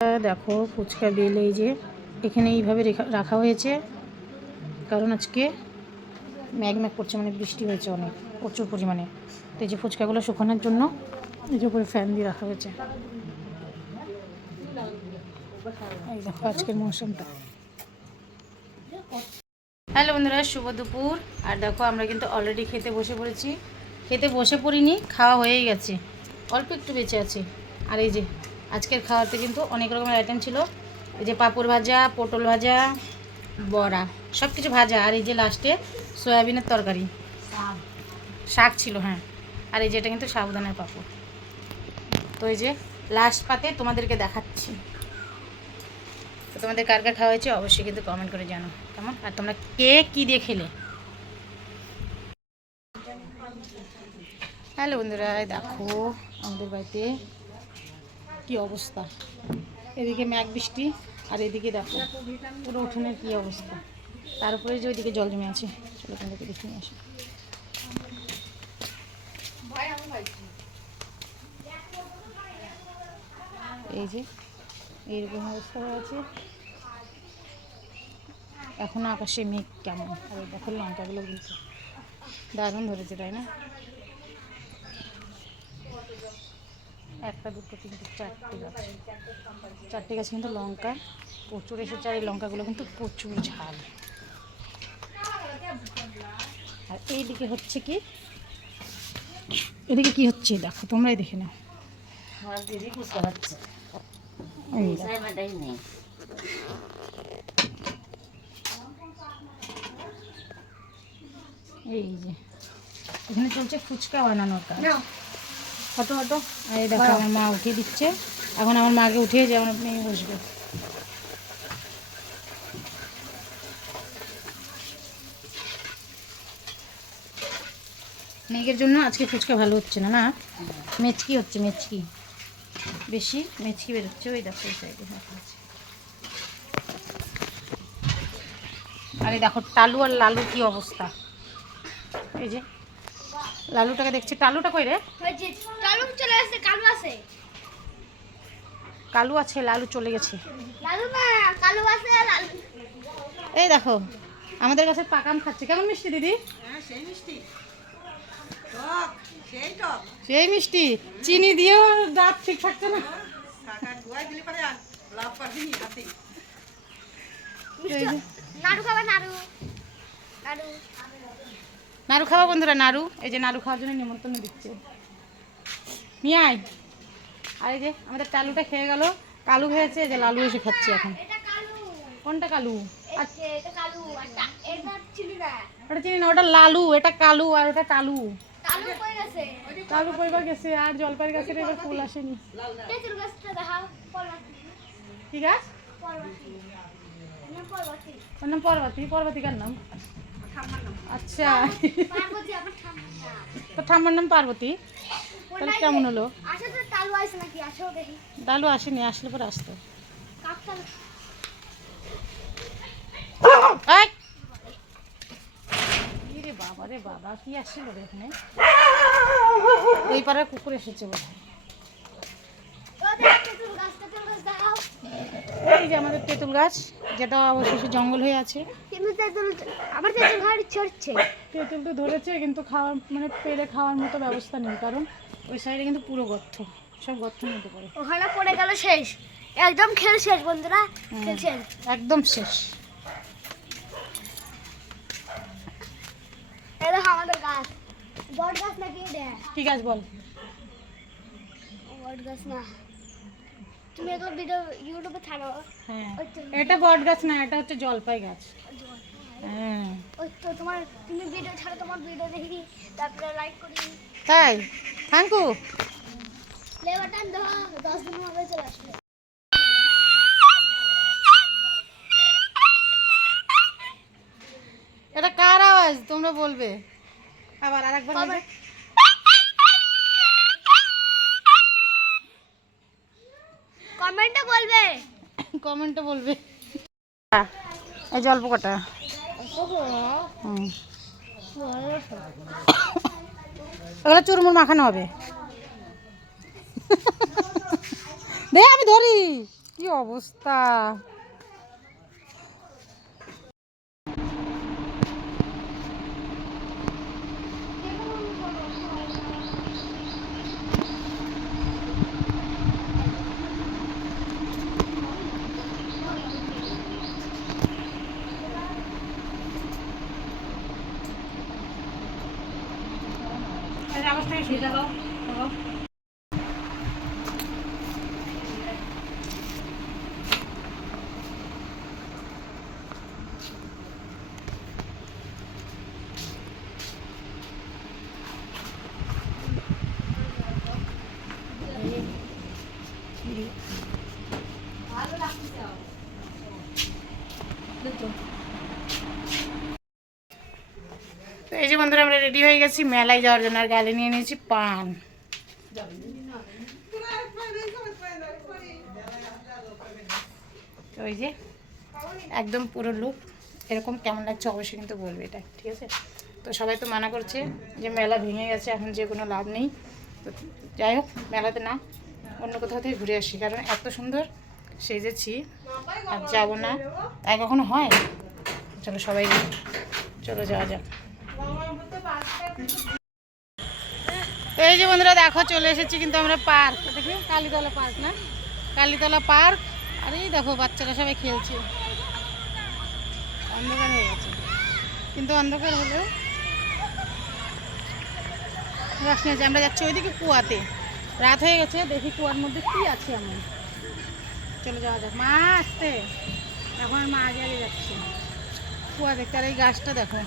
দেখো ফুচকা বেল এই যে এখানে এইভাবে রাখা হয়েছে, কারণ আজকে ম্যাগ করছে, মানে বৃষ্টি হয়েছে অনেক প্রচুর পরিমাণে। তো এই যে ফুচকাগুলো শুকানোর জন্য এই যে উপরে ফ্যান দিয়ে রাখা হয়েছে। এই দেখো আজকের মৌসুমটা। হ্যালো বন্ধুরা, শুভ দুপুর। আর দেখো আমরা কিন্তু অলরেডি খেতে বসে পড়েছি। খেতে বসে পড়িনি, খাওয়া হয়েই গেছে, অল্প একটু বেঁচে আছে। আর এই যে আজকের খাওয়াতে কিন্তু অনেক রকমের আইটেম ছিল। এই যে পাঁপড় ভাজা, পটল ভাজা, বড়া, সব কিছু ভাজা। আর এই যে লাস্টে সয়াবিনের তরকারি, শাক ছিল। হ্যাঁ, আর এই যে এটা কিন্তু সাবুদানার পাঁপড়। তো এই যে লাস্ট পাতে তোমাদেরকে দেখাচ্ছি। তো তোমাদের কার কার খাওয়া হয়েছে অবশ্যই কিন্তু কমেন্ট করে জানো কেমন, আর তোমরা কে কী দিয়ে খেলে। হ্যালো বন্ধুরা, দেখো আমাদের বাড়িতে কি অবস্থা। এদিকে ম্যাঘ বৃষ্টি, আর এদিকে দেখো পুরো উঠোনের কী অবস্থা। তার উপরে যে ওইদিকে জল জমে আছে। চলো তোমাদেরকে দেখে নিয়ে আসি। এই যে এইরকম অবস্থা হয়ে আছে। এখনো আকাশে মেঘ কেমন, আর দেখো লঙ্কাগুলো বলছে দারুণ ধরেছে, তাই না? একটা, দুটো, তিনটে, চারটে গাছ কিন্তু লঙ্কা প্রচুর এসেছে। আর এই লঙ্কাগুলো কিন্তু প্রচুর ঝাল। আর এইদিকে হচ্ছে কি, এদিকে কি হচ্ছে দেখো, তোমরাই দেখে নাও। এই যে এখানে চলছে ফুচকা বানানোর কাজ। হটো হটো। এই দেখো আমার মা উঠিয়ে দিচ্ছে। এখন আমার মাকে উঠিয়ে যে আমার মেয়ে বসবে। মেঘের জন্য আজকে ফুচকা ভালো হচ্ছে না, না মেচকি হচ্ছে, মেচকি বেশি মেচকি বেরোচ্ছে। ওই দেখো ওই সাইডে আছে। আর এই দেখো টালু আর লালু কি অবস্থা। এই যে লালুটাকে দেখছি, টালুটা কই রে? কালু আছে, লালু চলে গেছে। এই দেখো আমাদের কাছে পাকাম খাচ্ছে। কেমন মিষ্টি দিদি? সেই মিষ্টি, চিনি দিয়েও দাঁত ঠিক থাকছে না। নাড়ু খাওয়া বন্ধুরা, নাড়ু। এই যে নাড়ু খাওয়ার জন্য নিমন্ত্রণ দিচ্ছে, নিয়ে আয়। আর এই যে আমাদের টালুটা খেয়ে গেল, কালু খেয়েছে, যে লালু এসে খাচ্ছে এখন। কোনটা কালু? ওটা চিনি না, ওটা লালু, এটা কালু, আর ওটা টালু। কালু কইবার গেছে, আর জলপাইয়ের গাছের এবার ফুল আসেনি। কি গাছ? ওর নাম পর্বতী। পর্বতীকার নাম? আচ্ছা, তো ঠাম্মার নাম পার্বতী। তাহলে কেমন হলো? ডালু আসেনি, আসলে পরে আসতো। রে বাবা রে বাবা, কি আসছিল রে এখানে? ওই পাড়ার কুকুর এসেছে বোধ হয়। এই যে আমাদের তেঁতুল গাছ, যেটা অবশেষে জঙ্গল হয়ে আছে। তেঁতুল তো ধরেছে, কিন্তু খাওয়ার মানে পেরে খাওয়ার মতো ব্যবস্থা নেই, কারণ ওই সাইডে কিন্তু পুরো গর্ত, সব গর্তের মধ্যে পড়ে। ওখানে পড়ে গেল, শেষ, একদম খেল শেষ বন্ধুরা, একদম শেষ। এই দেখো আমাদের গাছ, বট গাছ নাকি এটা? কি গাছ বল? বট গাছ না, তুমি একটা ভিডিও ইউটিউবে ছাড়ো। হ্যাঁ, এটা বট গাছ না, এটা হচ্ছে জলপাই গাছ। হ্যাঁ, ওই তো তোমার, তুমি ভিডিও ছাড়ো, তোমার ভিডিও দেখি, তারপরে লাইক করি। তাই? Thank you. প্লে বাটন দাও, 10 দিনের মধ্যে চলে আসবে। এটা কার আওয়াজ তোমরা বলবে? আবার আরেকবার বলবে। কমেন্টে বলবে, কমেন্টে বলবে। এই যে অল্প কটা। ওগুলো চুরমুর মাখানো হবে। দে আমি ধরি। কি অবস্থা। তো এই যে বন্ধুরা আমরা রেডি হয়ে গেছি মেলায় যাওয়ার জন্য, আর গালে নিয়ে নিয়েছি পান। তো ওই যে একদম পুরো লুক এরকম কেমন লাগছে অবশ্যই কিন্তু বলবে এটা, ঠিক আছে? তো সবাই তো মানা করছে যে মেলা ভেঙে গেছে, এখন যে কোনো লাভ নেই। তো যাই হোক, মেলাতে না অন্য কোথাও থেকে ঘুরে আসি, কারণ এত সুন্দর সেজেছি আর যাবো না তাই কখনো হয়। চলো সবাই চলো যাওয়া যাক। তো এই যে বন্ধুরা দেখো চলে এসেছি কিন্তু আমরা পার্ক, দেখি কালীতলা পার্ক না, কালীতলা পার্ক। আর এই দেখো বাচ্চারা সবাই খেলছে, অন্ধকার হয়ে গেছে কিন্তু অন্ধকার হলেও রশ্মি আছে। আমরা যাচ্ছি ওইদিকে কুয়াতে, রাত হয়ে গেছে, দেখি কুয়ার মধ্যে কি আছে এমন। চলে যাওয়া যাক। মা আসতে এখন মা আগে আগে যাচ্ছে কুয়া দেখতে। আর এই গাছটা দেখো,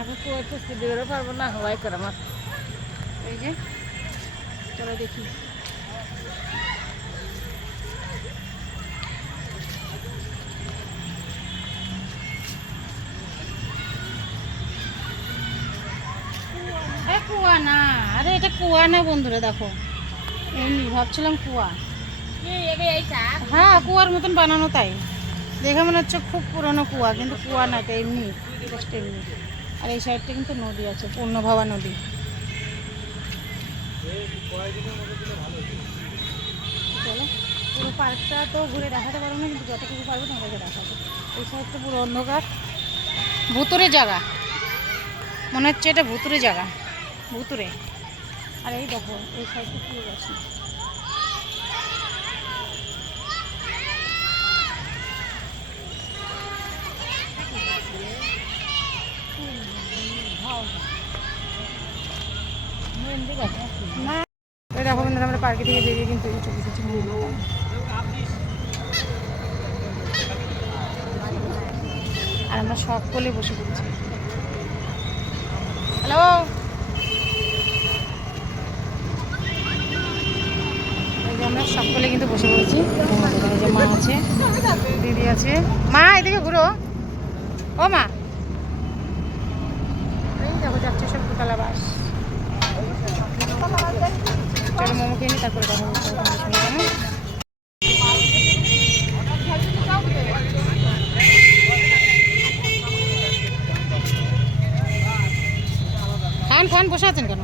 এখন কুয়া তো বেরোতে পারবো না, হওয়াই করে আমার। এই যে চলো দেখি। কুয়া না, আরে এটা কুয়া না বন্ধুরা, দেখো এমনি ভাবছিলাম কুয়া। হ্যাঁ কুয়ার মতন বানানো, তাই দেখে মনে হচ্ছে খুব পুরনো কুয়া, কিন্তু কুয়া না, এটা এমনি জাস্ট এমনি। আর এই সাইডটা কিন্তু নদী আছে, পূর্ণভাবা নদী। চলো পুরো পার্কটা তো ঘুরে দেখাতে পারবো না, কিন্তু যতটুকু পারবো তোমাদেরকে দেখাবো। এই সাইডটা পুরো অন্ধকার, ভুতুরে জায়গা মনে হচ্ছে, এটা ভুতুরে জায়গা, ভুতুরে। আর এই দেখো এই সাইডটা পুরো গেছে। না ওই দেখো বন্ধুরা আমরা পার্কে থেকে বেরিয়ে কিন্তু চলে এসেছি। আর আমরা সকলে বসে পড়েছি। হ্যালো, আমরা সকলে কিন্তু বসে পড়েছি। এই যে মা আছে, দিদি আছে। মা এদিকে ঘুরো, ও মা। এই দেখো যাচ্ছে সব দোতলা বাস। চলো মোমো খেয়ে নি, তারপরে কথা বলতে হবে তোমাদের সঙ্গে, কেমন? খান খান, বসে আছেন কেন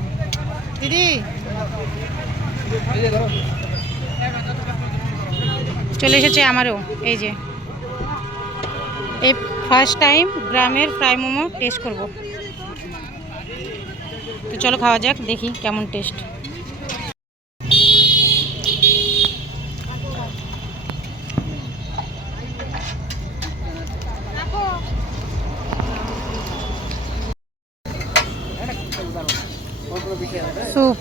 দিদি? চলে এসেছে আমারও। এই যে এই ফার্স্ট টাইম গ্রামের ফ্রাই মোমো টেস্ট করব। তো চলো খাওয়া যাক, দেখি কেমন টেস্ট। স্যুপ,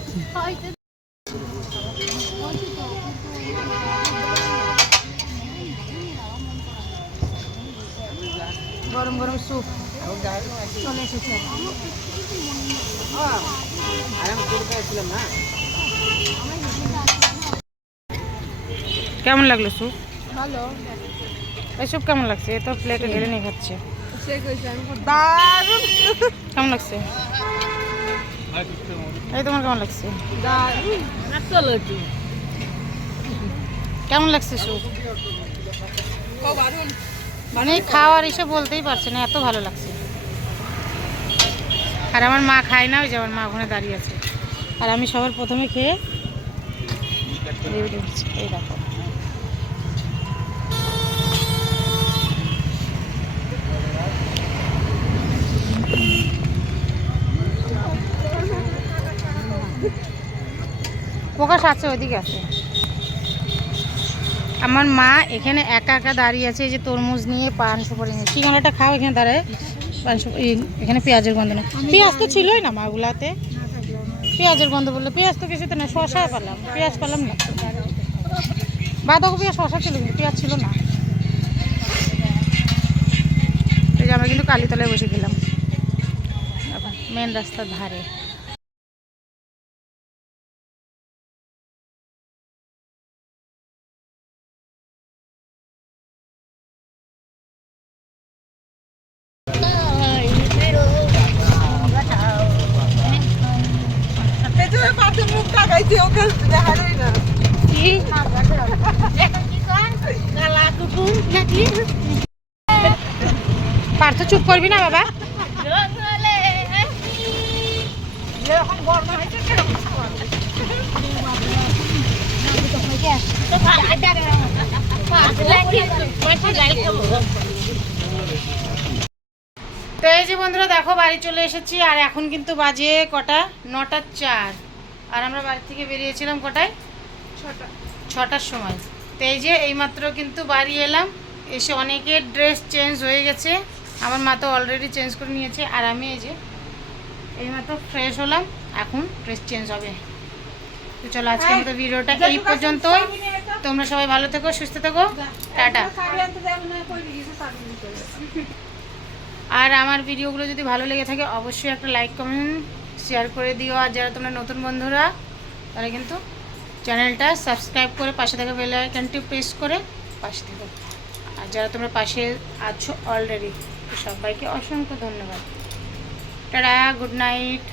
গরম গরম স্যুপ চলে এসেছে। কেমন লাগলো স্যুপ? ভালো। এই স্যুপ কেমন লাগছে? এ তো প্লেটে ঢেলে নিয়ে খাচ্ছে। কেমন লাগছে? এই তোমার কেমন লাগছে? কেমন লাগছে স্যুপ? মানে খাওয়ার এসে বলতেই পারছে না, এত ভালো লাগছে। আর আমার মা খায় না, ওই যে আমার মা ওখানে দাঁড়িয়ে আছে। আর আমি সবার প্রথমে খেয়ে এই দেখো প্রকাশ আছে, ওইদিকে আছে। আমার মা এখানে একা একা দাঁড়িয়ে আছে, এই যে তরমুজ নিয়ে, পান সুপারি নিয়ে। ঠিকানাটা খাও এখানে দাঁড়ায়। পান সুপারি, এখানে পেঁয়াজের গন্ধ না, পেঁয়াজ তো ছিলই না মাগুলাতে। পেঁয়াজের গন্ধ বললো, পেঁয়াজ তো কিছুতে না, শশা পেলাম, পেঁয়াজ পেলাম না। বাঁধাকপি আর শশা ছিল, কিন্তু পেঁয়াজ ছিল না। এই যে আমরা কিন্তু কালীতলায় বসে গেলাম, মেন রাস্তার ধারে। পার্থ চুপ করবি না বাবা। তো এই যে বন্ধুরা দেখো, বাড়ি চলে এসেছি। আর এখন কিন্তু বাজে কটা, 9:04। আর আমরা বাড়ি থেকে বেরিয়েছিলাম কটায়, 6টার সময়। তো এই যে এইমাত্র কিন্তু বাড়ি এলাম। এসে অনেকের ড্রেস চেঞ্জ হয়ে গেছে, আমার মা তো অলরেডি চেঞ্জ করে নিয়েছে। আর আমি এই যে এইমাত্র ফ্রেশ হলাম, এখন ড্রেস চেঞ্জ হবে। তো চলো আজকের মতো ভিডিওটা এই পর্যন্তই। তোমরা সবাই ভালো থেকো, সুস্থ থেকো, টাটা। আর আমার ভিডিওগুলো যদি ভালো লেগে থাকে অবশ্যই একটা লাইক কমেন্ট শেয়ার করে দিও। আর যারা তোমরা নতুন বন্ধুরা, তারা কিন্তু চ্যানেলটা সাবস্ক্রাইব করে পাশে থাকা বেল আইকনটি প্রেস করে পাশে থেকো। আর যারা তোমরা পাশে আছো অলরেডি, সবাইকে অসংখ্য ধন্যবাদ। Tata, good night.